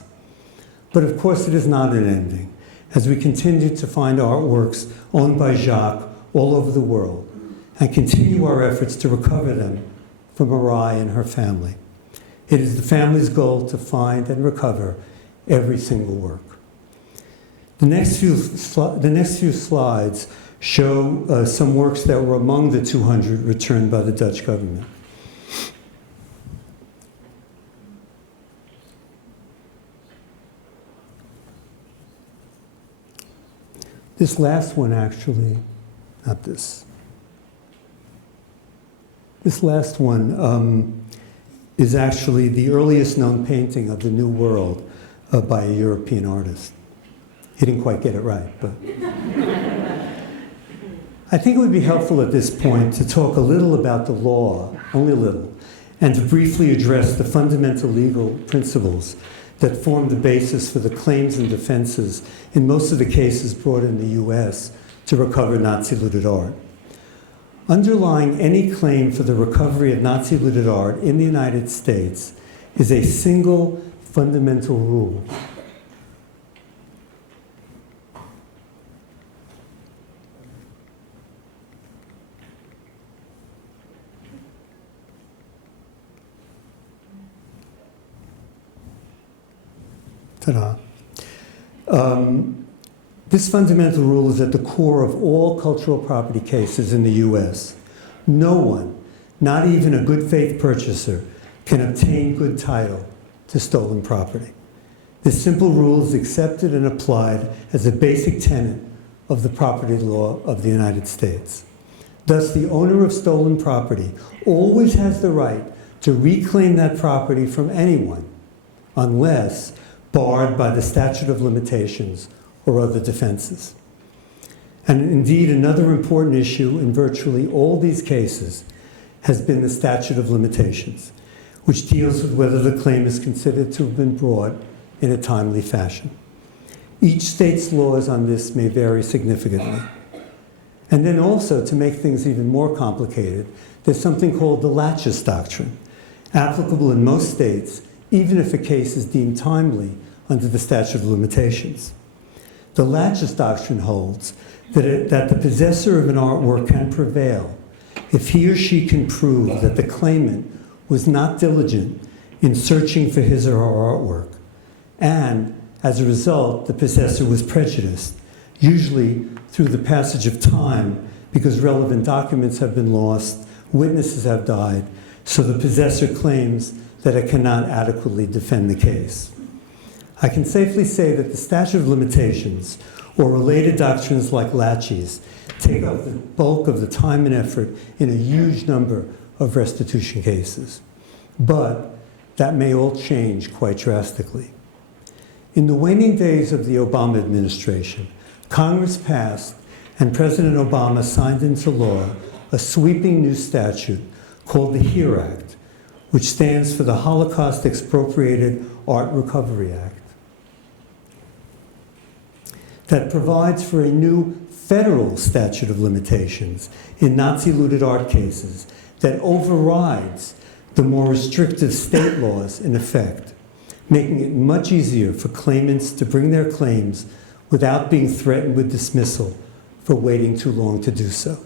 But of course it is not an ending, as we continue to find artworks owned by Jacques all over the world and continue our efforts to recover them for Marie and her family. It is the family's goal to find and recover every single work. The next few slides show some works that were among the 200 returned by the Dutch government. This last one actually, not this. This last one is actually the earliest known painting of the New World by a European artist. He didn't quite get it right, but. I think it would be helpful at this point to talk a little about the law, only a little, and to briefly address the fundamental legal principles that form the basis for the claims and defenses in most of the cases brought in the US to recover Nazi-looted art. Underlying any claim for the recovery of Nazi looted art in the United States is a single fundamental rule. Ta-da. This fundamental rule is at the core of all cultural property cases in the US. No one, not even a good faith purchaser, can obtain good title to stolen property. This simple rule is accepted and applied as a basic tenet of the property law of the United States. Thus, the owner of stolen property always has the right to reclaim that property from anyone, unless barred by the statute of limitations or other defenses. And indeed, another important issue in virtually all these cases has been the statute of limitations, which deals with whether the claim is considered to have been brought in a timely fashion. Each state's laws on this may vary significantly. And then also, to make things even more complicated, there's something called the laches doctrine, applicable in most states, even if a case is deemed timely under the statute of limitations. The laches doctrine holds that the possessor of an artwork can prevail if he or she can prove that the claimant was not diligent in searching for his or her artwork, and as a result, the possessor was prejudiced, usually through the passage of time because relevant documents have been lost, witnesses have died, so the possessor claims that it cannot adequately defend the case. I can safely say that the statute of limitations or related doctrines like laches take up the bulk of the time and effort in a huge number of restitution cases. But that may all change quite drastically. In the waning days of the Obama administration, Congress passed and President Obama signed into law a sweeping new statute called the HERE Act, which stands for the Holocaust Expropriated Art Recovery Act, that provides for a new federal statute of limitations in Nazi-looted art cases that overrides the more restrictive state laws in effect, making it much easier for claimants to bring their claims without being threatened with dismissal for waiting too long to do so.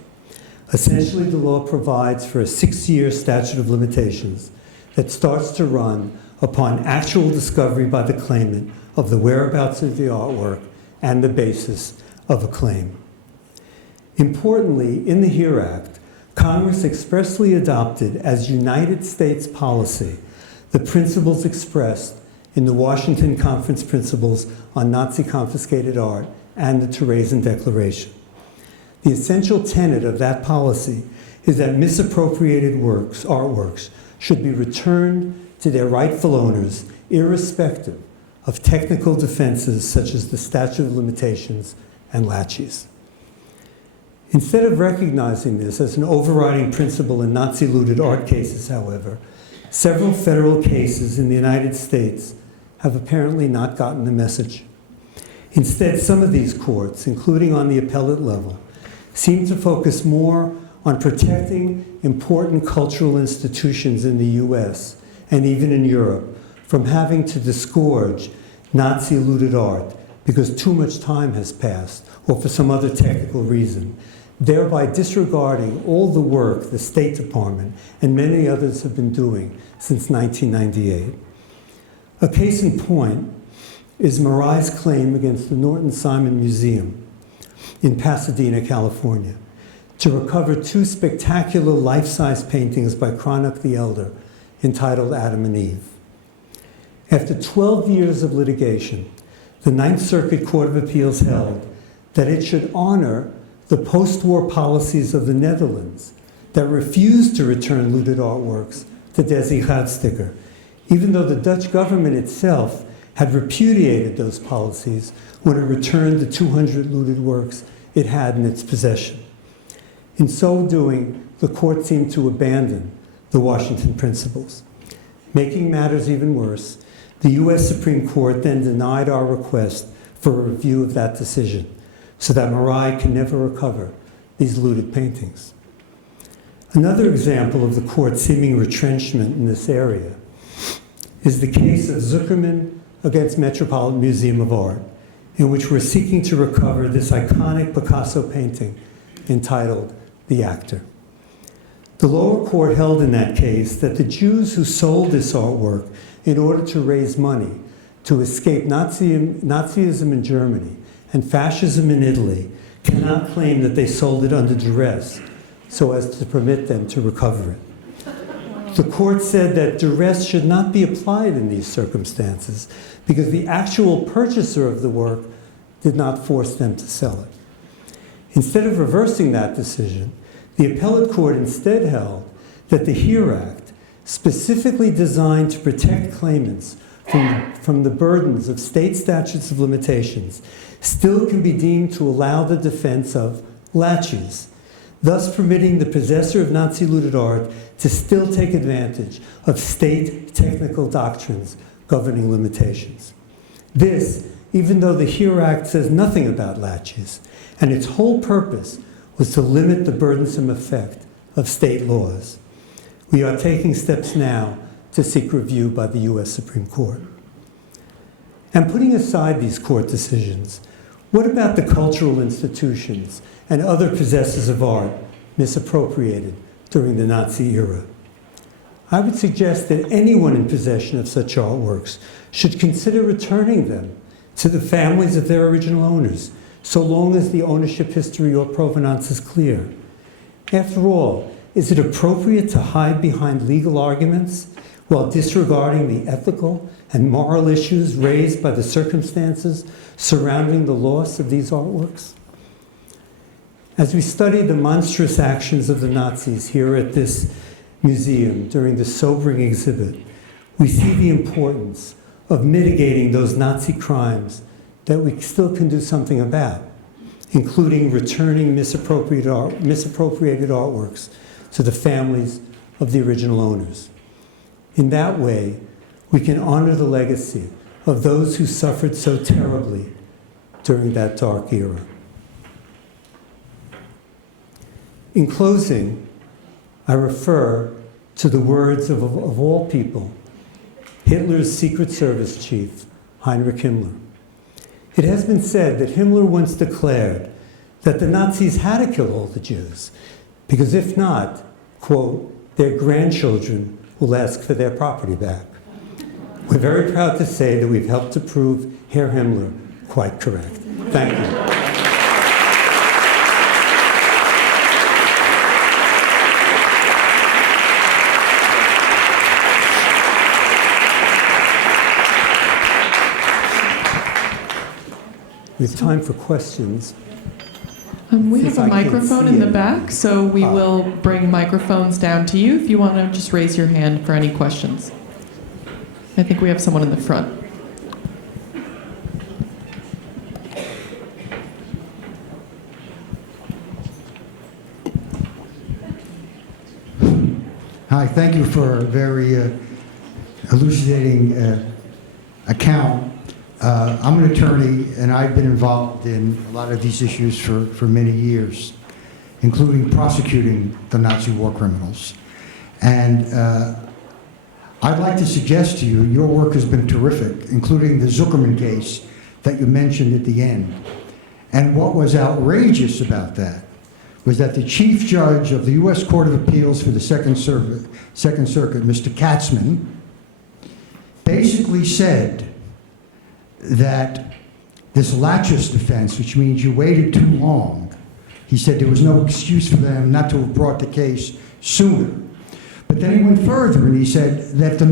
Essentially, the law provides for a 6-year statute of limitations that starts to run upon actual discovery by the claimant of the whereabouts of the artwork and the basis of a claim. Importantly, in the HERE Act, Congress expressly adopted as United States policy the principles expressed in the Washington Conference Principles on Nazi Confiscated Art and the Terezin Declaration. The essential tenet of that policy is that misappropriated artworks, should be returned to their rightful owners, irrespective of technical defenses such as the statute of limitations and laches. Instead of recognizing this as an overriding principle in Nazi-looted art cases, however, several federal cases in the United States have apparently not gotten the message. Instead, some of these courts, including on the appellate level, seem to focus more on protecting important cultural institutions in the US and even in Europe from having to disgorge Nazi-looted art because too much time has passed or for some other technical reason, thereby disregarding all the work the State Department and many others have been doing since 1998. A case in point is Marai's claim against the Norton Simon Museum in Pasadena, California, to recover 2 spectacular life-size paintings by Cranach the Elder entitled Adam and Eve. After 12 years of litigation, the Ninth Circuit Court of Appeals held that it should honor the post-war policies of the Netherlands that refused to return looted artworks to Desi Goudstikker, even though the Dutch government itself had repudiated those policies when it returned the 200 looted works it had in its possession. In so doing, the court seemed to abandon the Washington principles. Making matters even worse, the US Supreme Court then denied our request for a review of that decision so that Marai can never recover these looted paintings. Another example of the court's seeming retrenchment in this area is the case of Zuckerman against Metropolitan Museum of Art, in which we're seeking to recover this iconic Picasso painting entitled The Actor. The lower court held in that case that the Jews who sold this artwork in order to raise money to escape Nazism in Germany and fascism in Italy cannot claim that they sold it under duress so as to permit them to recover it. The court said that duress should not be applied in these circumstances because the actual purchaser of the work did not force them to sell it. Instead of reversing that decision, the appellate court instead held that the HERE Act, specifically designed to protect claimants from the burdens of state statutes of limitations, still can be deemed to allow the defense of laches, thus permitting the possessor of Nazi-looted art to still take advantage of state technical doctrines governing limitations. This, even though the HERE Act says nothing about laches, and its whole purpose was to limit the burdensome effect of state laws. We are taking steps now to seek review by the US Supreme Court. And putting aside these court decisions, what about the cultural institutions and other possessors of art misappropriated during the Nazi era? I would suggest that anyone in possession of such artworks should consider returning them to the families of their original owners, so long as the ownership history or provenance is clear. After all, is it appropriate to hide behind legal arguments while disregarding the ethical and moral issues raised by the circumstances surrounding the loss of these artworks? As we study the monstrous actions of the Nazis here at this museum during the sobering exhibit, we see the importance of mitigating those Nazi crimes that we still can do something about, including returning misappropriated artworks to the families of the original owners. In that way, we can honor the legacy of those who suffered so terribly during that dark era. In closing, I refer to the words of all people, Hitler's Secret Service chief, Heinrich Himmler. It has been said that Himmler once declared that the Nazis had to kill all the Jews, because if not, quote, their grandchildren will ask for their property back. We're very proud to say that we've helped to prove Herr Himmler quite correct. Thank you. We have time for questions. We have a microphone in the back, so we will bring microphones down to you if you want to just raise your hand for any questions. I think we have someone in the front. Hi, thank you for a very elucidating account. I'm an attorney, and I've been involved in a lot of these issues for many years, including prosecuting the Nazi war criminals. And I'd like to suggest to you, your work has been terrific, including the Zuckerman case that you mentioned at the end. And what was outrageous about that was that the chief judge of the U.S. Court of Appeals for the Second Circuit, Mr. Katzman, basically said that this laches defense, which means you waited too long, he said there was no excuse for them not to have brought the case sooner. But then he went further and he said that the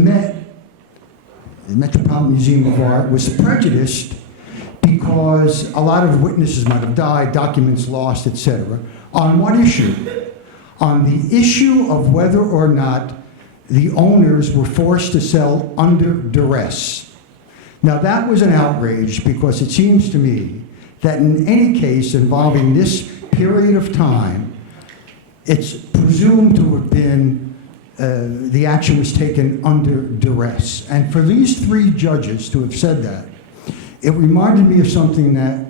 Metropolitan Museum of Art was prejudiced because a lot of witnesses might have died, documents lost, etc. On what issue? On the issue of whether or not the owners were forced to sell under duress. Now that was an outrage because it seems to me that in any case involving this period of time, it's presumed to have been the action was taken under duress. And for these three judges to have said that, it reminded me of something that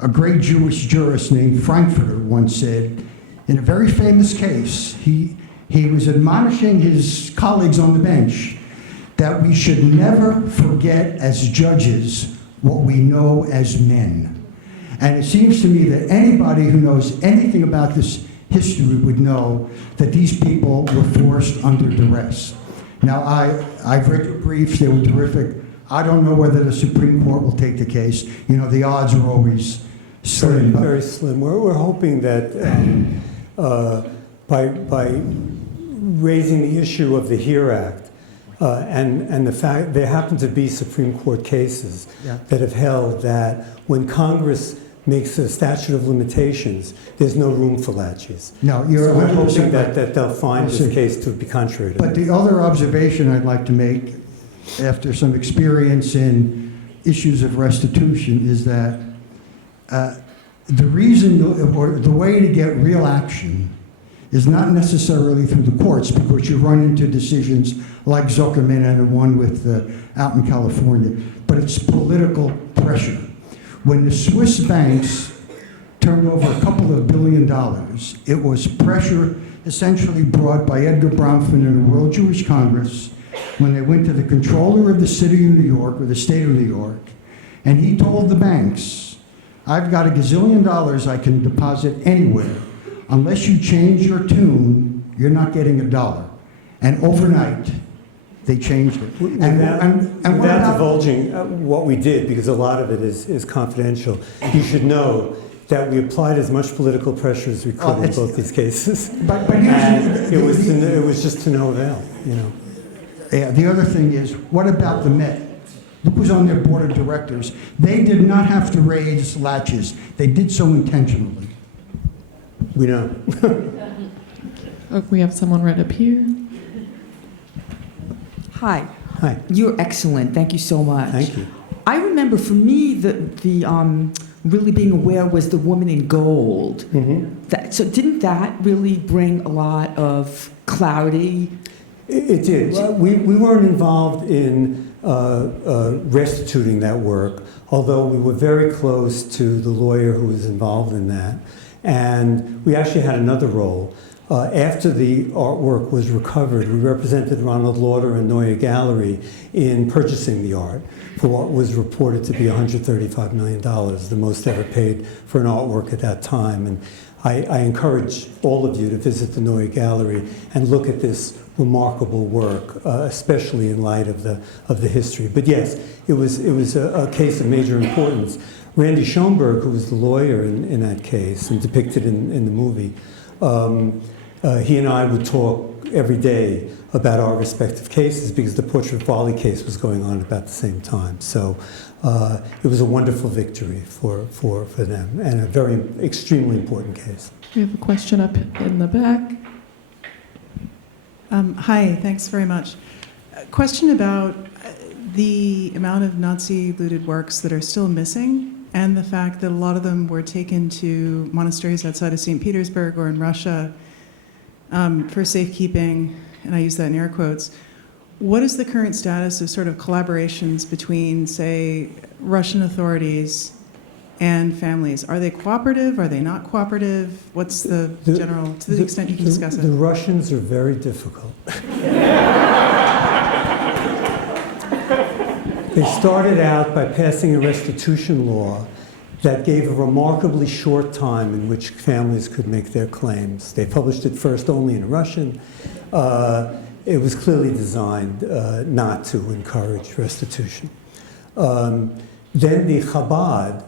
a great Jewish jurist named Frankfurter once said in a very famous case. He he was admonishing his colleagues on the bench that we should never forget as judges what we know as men. And it seems to me that anybody who knows anything about this history would know that these people were forced under duress. Now, I've read your briefs, they were terrific. I don't know whether the Supreme Court will take the case. You know, the odds are always slim. Very, very slim. We're hoping that by raising the issue of the HERE Act, and the fact there happen to be Supreme Court cases that have held that when Congress makes a statute of limitations, there's no room for laches. No, you're so we're 100% hoping right. that they'll find this case to be contrary to But that. the other observation I'd like to make, after some experience in issues of restitution, is that the reason or the way to get real action is not necessarily through the courts, because you run into decisions like Zuckerman and the one with out in California, but it's political pressure. When the Swiss banks turned over a couple of $1 billion, it was pressure essentially brought by Edgar Bronfman and the World Jewish Congress when they went to the controller of the city of New York, or the state of New York, and he told the banks, I've got $1 gazillion I can deposit anywhere. Unless you change your tune, you're not getting $1. And overnight, they changed it. Without divulging what we did, because a lot of it is confidential, you should know that we applied as much political pressure as we could in both these cases. But and it was just to no avail, you know. Yeah, the other thing is, what about the Met? Look who's on their board of directors. They did not have to raise latches. They did so intentionally. We know. Oh, we have someone right up here. Hi. Hi. You're excellent. Thank you so much. Thank you. I remember for me, the really being aware was the woman in gold. Mm-hmm. So didn't that really bring a lot of clarity? It did. Well, we weren't involved in restituting that work, although we were very close to the lawyer who was involved in that. And we actually had another role. After the artwork was recovered, we represented Ronald Lauder and Neue Gallery in purchasing the art for what was reported to be $135 million, the most ever paid for an artwork at that time. And I encourage all of you to visit the Neue Gallery and look at this remarkable work, especially in light of the history. But yes, it was a case of major importance. Randy Schoenberg, who was the lawyer in that case and depicted in the movie, he and I would talk every day about our respective cases because the Portrait Volley case was going on about the same time. So it was a wonderful victory for them and a very extremely important case. We have a question up in the back. Hi, thanks very much. A question about the amount of Nazi-looted works that are still missing, and the fact that a lot of them were taken to monasteries outside of St. Petersburg or in Russia for safekeeping, and I use that in air quotes. What is the current status of sort of collaborations between, say, Russian authorities and families? Are they cooperative? Are they not cooperative? What's the general, to the extent you can discuss it? The Russians are very difficult. They started out by passing a restitution law that gave a remarkably short time in which families could make their claims. They published it first only in Russian. It was clearly designed not to encourage restitution. Then the Chabad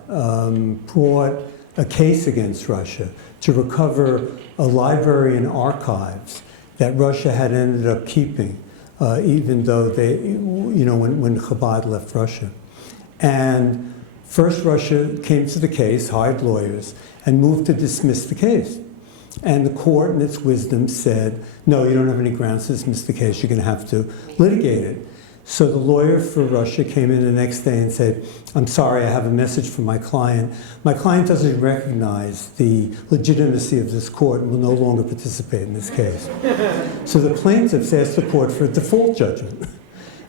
brought a case against Russia to recover a library and archives that Russia had ended up keeping, even though they, when Chabad left Russia. And first Russia came to the case, hired lawyers, and moved to dismiss the case. And the court, in its wisdom, said, no, you don't have any grounds to dismiss the case, you're going to have to litigate it. So the lawyer for Russia came in the next day and said, I'm sorry, I have a message from my client. My client doesn't recognize the legitimacy of this court and will no longer participate in this case. So the plaintiffs asked the court for a default judgment,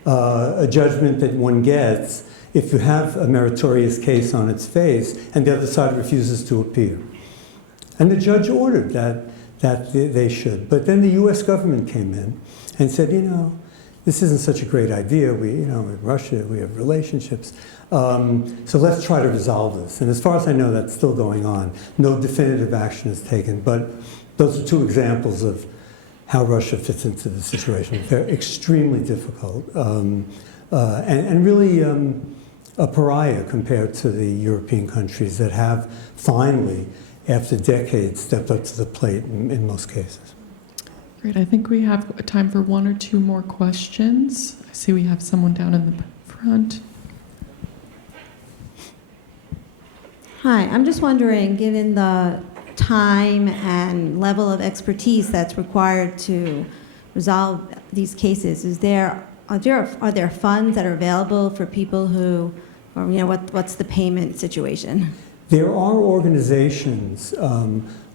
a judgment that one gets if you have a meritorious case on its face and the other side refuses to appear. And the judge ordered that that they should. But then the U.S. government came in and said, this isn't such a great idea. With Russia, we have relationships. So let's try to resolve this. And as far as I know, that's still going on. No definitive action is taken. But those are two examples of how Russia fits into the situation. They're extremely difficult and really a pariah compared to the European countries that have finally, after decades, stepped up to the plate in most cases. Great. I think we have time for one or two more questions. I see we have someone down in the front. Hi, I'm just wondering, given the time and level of expertise that's required to resolve these cases, are there funds that are available for people who, or what's the payment situation? There are organizations,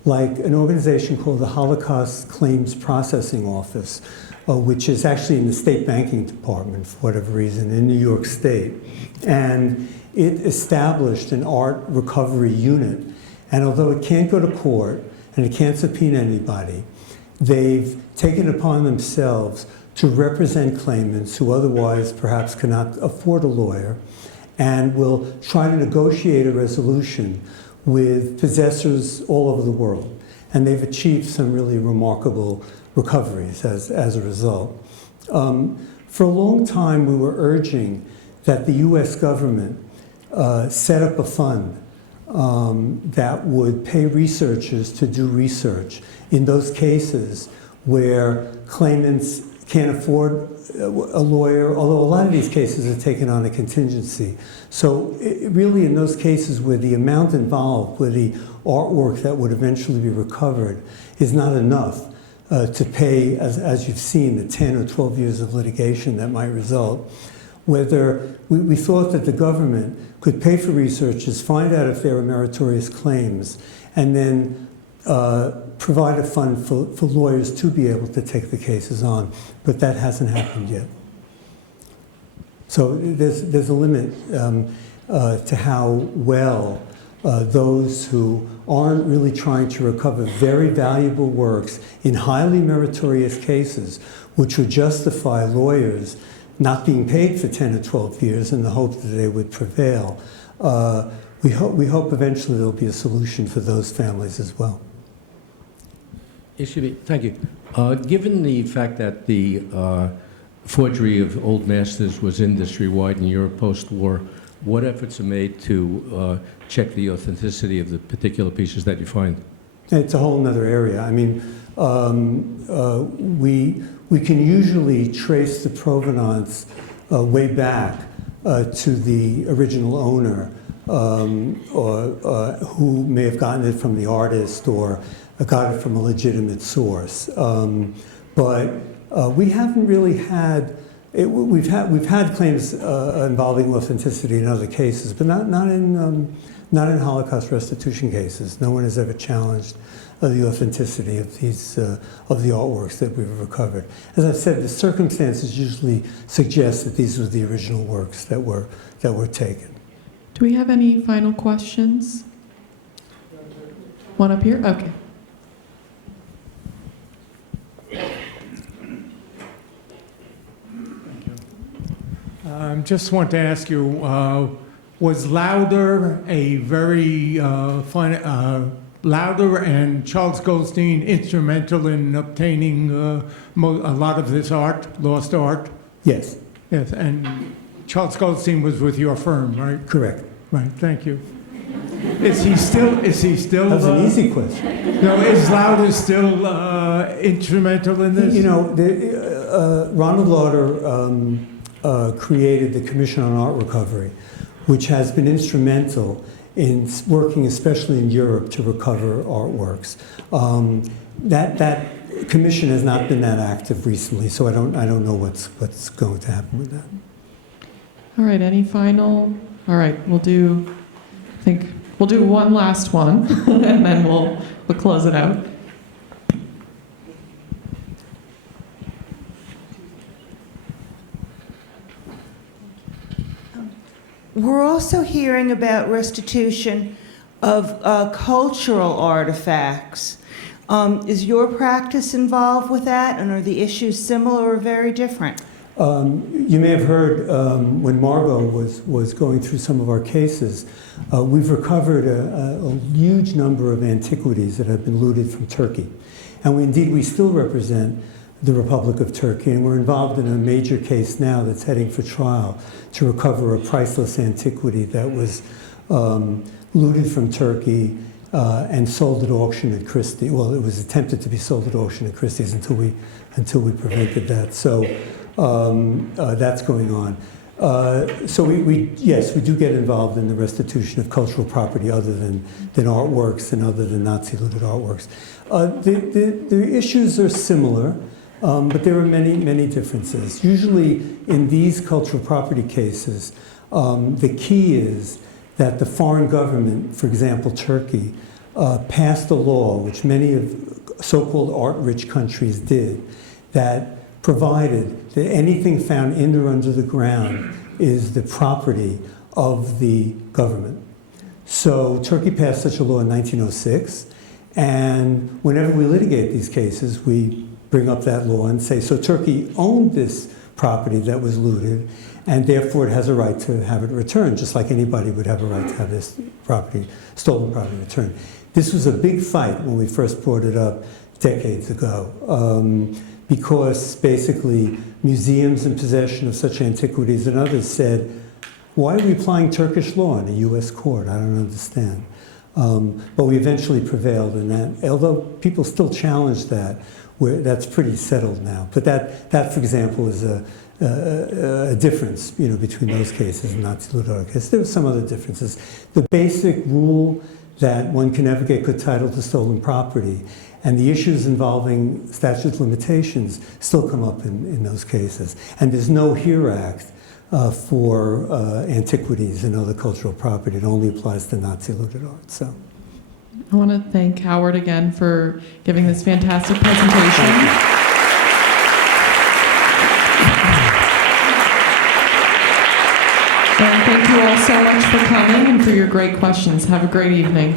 like an organization called the Holocaust Claims Processing Office, which is actually in the state banking department, for whatever reason, in New York State. And it established an art recovery unit. And although it can't go to court and it can't subpoena anybody, they've taken it upon themselves to represent claimants who otherwise perhaps cannot afford a lawyer, and will try to negotiate a resolution with possessors all over the world. And they've achieved some really remarkable recoveries as a result. For a long time, we were urging that the US government set up a fund that would pay researchers to do research in those cases where claimants can't afford a lawyer, although a lot of these cases are taken on a contingency. So really in those cases where the amount involved, where the artwork that would eventually be recovered is not enough to pay, as you've seen, the 10 or 12 years of litigation that might result, whether we thought that the government could pay for researchers, find out if there are meritorious claims, and then provide a fund for lawyers to be able to take the cases on. But that hasn't happened yet. So there's a limit to how well those who aren't really trying to recover very valuable works in highly meritorious cases, which would justify lawyers not being paid for 10 or 12 years in the hope that they would prevail. We hope eventually there'll be a solution for those families as well. Excuse me, thank you. Given the fact that the forgery of old masters was industry-wide in Europe post-war, what efforts are made to check the authenticity of the particular pieces that you find? It's a whole other area. I mean, we can usually trace the provenance way back to the original owner, or who may have gotten it from the artist or got it from a legitimate source. But we haven't really had. We've had claims involving authenticity in other cases, but not in Holocaust restitution cases. No one has ever challenged the authenticity of these of the artworks that we've recovered. As I've said, the circumstances usually suggest that these were the original works that were taken. Do we have any final questions? One up here? Okay. Just want to ask you, was Lauder a very Lauder and Charles Goldstein instrumental in obtaining a lot of this art, lost art? Yes. Yes, and Charles Goldstein was with your firm, right? Correct. Right, thank you. Is he still? That was an easy question. No, is Lauder still instrumental in this? You know, Ronald Lauder created the Commission on Art Recovery, which has been instrumental in working, especially in Europe, to recover artworks. That commission has not been that active recently, so I don't know what's going to happen with that. All right, any final? All right, we'll do one last one, and then we'll close it out. We're also hearing about restitution of cultural artifacts. Is your practice involved with that, and are the issues similar or very different? You may have heard when Margot was going through some of our cases, we've recovered a huge number of antiquities that have been looted from Turkey. And we still represent the Republic of Turkey, and we're involved in a major case now that's heading for trial to recover a priceless antiquity that was looted from Turkey and sold at auction at Christie's. Well, it was attempted to be sold at auction at Christie's until we prevented that. So that's going on. So yes, we do get involved in the restitution of cultural property other than artworks and other than Nazi looted artworks. The issues are similar, but there are many differences. Usually in these cultural property cases, the key is that the foreign government, for example, Turkey, passed a law, which many of so-called art-rich countries did, that provided that anything found in or under the ground is the property of the government. So Turkey passed such a law in 1906, and whenever we litigate these cases, we bring up that law and say, so Turkey owned this property that was looted, and therefore it has a right to have it returned, just like anybody would have a right to have this property, stolen property returned. This was a big fight when we first brought it up decades ago, because basically museums in possession of such antiquities and others said, why are we applying Turkish law in a US court? I don't understand. But we eventually prevailed in that, although people still challenge that, that's pretty settled now. But that for example, is a difference, between those cases and Nazi looted art cases. There were some other differences. The basic rule that one can never get good title to stolen property and the issues involving statute of limitations still come up in those cases. And there's no HERE Act for antiquities and other cultural property. It only applies to Nazi looted art. So, I want to thank Howard again for giving this fantastic presentation. And thank you all so much for coming and for your great questions. Have a great evening.